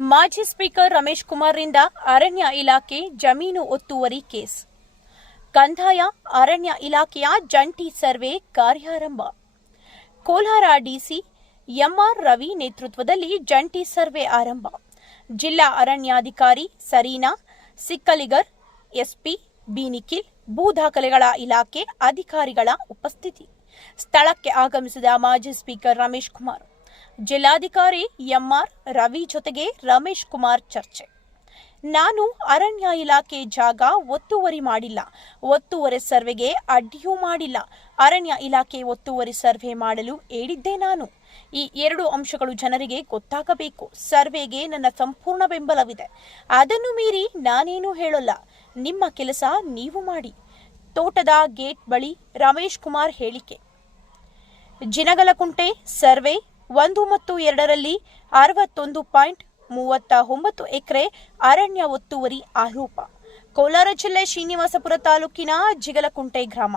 ಮಾಜಿ ಸ್ಪೀಕರ್ ರಮೇಶ್ ಕುಮಾರ್ರಿಂದ ಅರಣ್ಯ ಇಲಾಖೆ ಜಮೀನು ಒತ್ತುವರಿ ಕೇಸ್. ಕಂದಾಯ, ಅರಣ್ಯ ಇಲಾಖೆಯ ಜಂಟಿ ಸರ್ವೆ ಕಾರ್ಯಾರಂಭ. ಕೋಲಾರ ಡಿಸಿ ಎಂಆರ್ ರವಿ ನೇತೃತ್ವದಲ್ಲಿ ಜಂಟಿ ಸರ್ವೆ ಆರಂಭ. ಜಿಲ್ಲಾ ಅರಣ್ಯಾಧಿಕಾರಿ ಸರೀನಾ, ಸಿಕ್ಕಲಿಗರ್, ಎಸ್ಪಿ ಬಿ ನಿಖಿಲ್ ಭೂ ದಾಖಲೆಗಳ ಇಲಾಖೆ ಅಧಿಕಾರಿಗಳ ಉಪಸ್ಥಿತಿ. ಸ್ಥಳಕ್ಕೆ ಆಗಮಿಸಿದ ಮಾಜಿ ಸ್ಪೀಕರ್ ರಮೇಶ್ ಕುಮಾರ್. ಜಿಲ್ಲಾಧಿಕಾರಿ ಎಂಆರ್ ರವಿ ಜೊತೆಗೆ ರಮೇಶ್ ಕುಮಾರ್ ಚರ್ಚೆ. ನಾನು ಅರಣ್ಯ ಇಲಾಖೆ ಜಾಗ ಒತ್ತುವರಿ ಮಾಡಿಲ್ಲ. ಒತ್ತುವರಿ ಸರ್ವೆಗೆ ಅಡ್ಡಿಯೂ ಮಾಡಿಲ್ಲ. ಅರಣ್ಯ ಇಲಾಖೆ ಒತ್ತುವರಿ ಸರ್ವೆ ಮಾಡಲು ಹೇಳಿದ್ದೆ ನಾನು. ಈ ಎರಡು ಅಂಶಗಳು ಜನರಿಗೆ ಗೊತ್ತಾಗಬೇಕು. ಸರ್ವೆಗೆ ನನ್ನ ಸಂಪೂರ್ಣ ಬೆಂಬಲವಿದೆ. ಅದನ್ನು ಮೀರಿ ನಾನೇನು ಹೇಳಲ್ಲ. ನಿಮ್ಮ ಕೆಲಸ ನೀವು ಮಾಡಿ. ತೋಟದ ಗೇಟ್ ಬಳಿ ರಮೇಶ್ ಕುಮಾರ್ ಹೇಳಿಕೆ. ಜಿನಗಲಕುಂಟೆ ಸರ್ವೆ ಒಂದು ಮತ್ತು ಎರಡರಲ್ಲಿ ಅರವತ್ತೊಂದು ಪಾಯಿಂಟ್ ಮೂವತ್ತ ಒಂಬತ್ತು ಎಕರೆ ಅರಣ್ಯ ಒತ್ತುವರಿ ಆರೋಪ. ಕೋಲಾರ ಜಿಲ್ಲೆ ಶ್ರೀನಿವಾಸಪುರ ತಾಲೂಕಿನ ಜಿಗಲಕುಂಟೆ ಗ್ರಾಮ.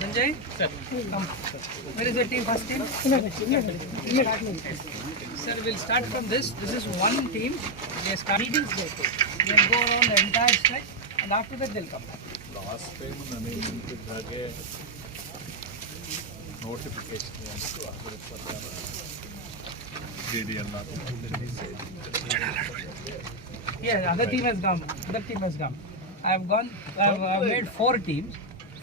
Sanjay? Sir. Come. Where is the team, first team? Sir, we'll start from this. This is one team. They start meetings they take. They'll go around the entire stretch and after that they'll come back. Last time ನನಗೆ ನೆನಪಿದ್ದ ಹಾಗೆ notification ಅಂತು ಅದರ ಪ್ರಕಾರ D D ಎಲ್ಲ Yeah, other team has gone. Other team has gone. I have gone, I have, I have made four teams.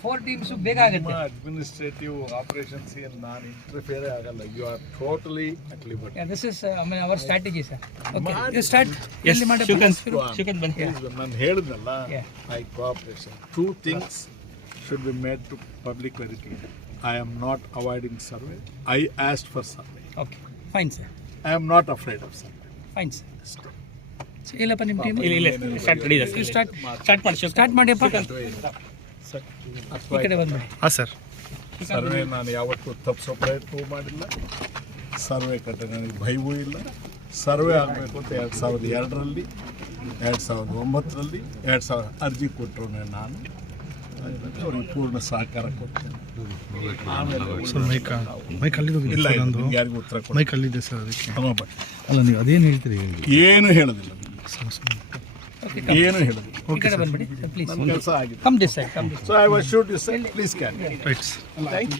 Four teams ಬೇಗ ಆಗುತ್ತೆ. Administrative operations ಏನು ನಾನು ಇಂಟರ್ಫಿಯರ್ ಆಗಲ್ಲ. You are totally at liberty Yeah, this is our strategy sir okay you start ಎಲ್ಲಿ ಮಾಡಿ. start. ಎಲ್ಲಿ ಮಾಡಪ್ಪ? ನಾನು ಹೇಳಿದ್ನಲ್ಲ I cooperation two things should be made to public very clear I am not avoiding survey I asked for survey okay fine sir I am not afraid of survey fine sir ಇಲ್ಲಪ್ಪ ನಿಮ್ಮ team ಇಲ್ಲ ಇಲ್ಲ start start start ಮಾಡಿ start ಮಾಡಿಯಪ್ಪ. ಈ ಕಡೆ ಬಂದ್ಬಿಡಿ ಹಾಂ ಸರ್. ಸರ್ವೆ ನಾನು ಯಾವತ್ತೂ ತಪ್ಪಿಸೋ ಪ್ರಯತ್ನವೂ ಮಾಡಿಲ್ಲ. ಸರ್ವೆ ಕಟ್ಟೆ ನನಗೆ ಭಯವೂ ಇಲ್ಲ. ಸರ್ವೆ ಆಗಬೇಕು ಅಂತ ಎರಡು ಸಾವಿರದ ಎರಡರಲ್ಲಿ ಎರಡು ಸಾವಿರದ ಒಂಬತ್ತರಲ್ಲಿ ಎರಡು ಸಾವಿರ ಅರ್ಜಿ ಕೊಟ್ಟರು ನಾನು. ಅವ್ರಿಗೆ ಪೂರ್ಣ ಸಹಕಾರ ಕೊಡ್ತೇನೆ. ಸರ್ ಮೈಕ್ ಮೈಕ್ ಅಲ್ಲಿದೆ ಇಲ್ಲ ನಂದು. ಯಾರಿಗೂ ಉತ್ತರ ಕೊಡ ಮೈಕ್ ಅಲ್ಲಿದೆ ಸರ್ ಅದಕ್ಕೆ. ಅಲ್ಲ ನೀವು ಅದೇನು ಹೇಳ್ತೀರಿ ಹೇಳಿ? ಏನು ಹೇಳೋದಿಲ್ಲ. ಏನು ಹೇಳೋದಿಲ್ಲ ಈ ಕಡೆ ಬಂದ್ಬಿಡಿ. Please come this side come this so I was shoot you side please can